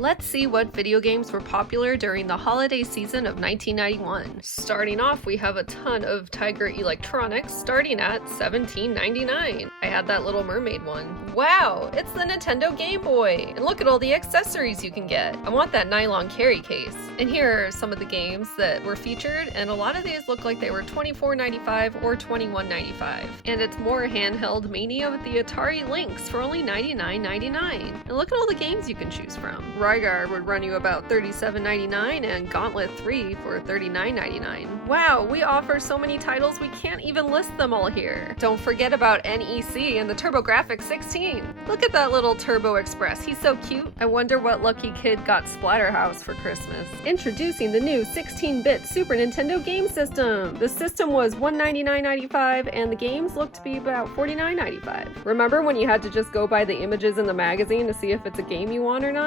Let's see what video games were popular during the holiday season of 1991. Starting off, we have a ton of Tiger Electronics starting at $17.99. I had that Little Mermaid one. Wow, it's the Nintendo Game Boy! And look at all the accessories you can get. I want that nylon carry case. And here are some of the games that were featured, and a lot of these look like they were $24.95 or $21.95. And it's more handheld mania with the Atari Lynx for only $99.99. And look at all the games you can choose from. Rygar would run you about $37.99 and Gauntlet 3 for $39.99. Wow, we offer so many titles we can't even list them all here. Don't forget about NEC and the TurboGrafx 16. Look at that little Turbo Express, he's so cute. I wonder what lucky kid got Splatterhouse for Christmas. Introducing the new 16-bit Super Nintendo game system. The system was $199.95 and the games looked to be about $49.95. Remember when you had to just go by the images in the magazine to see if it's a game you want or not?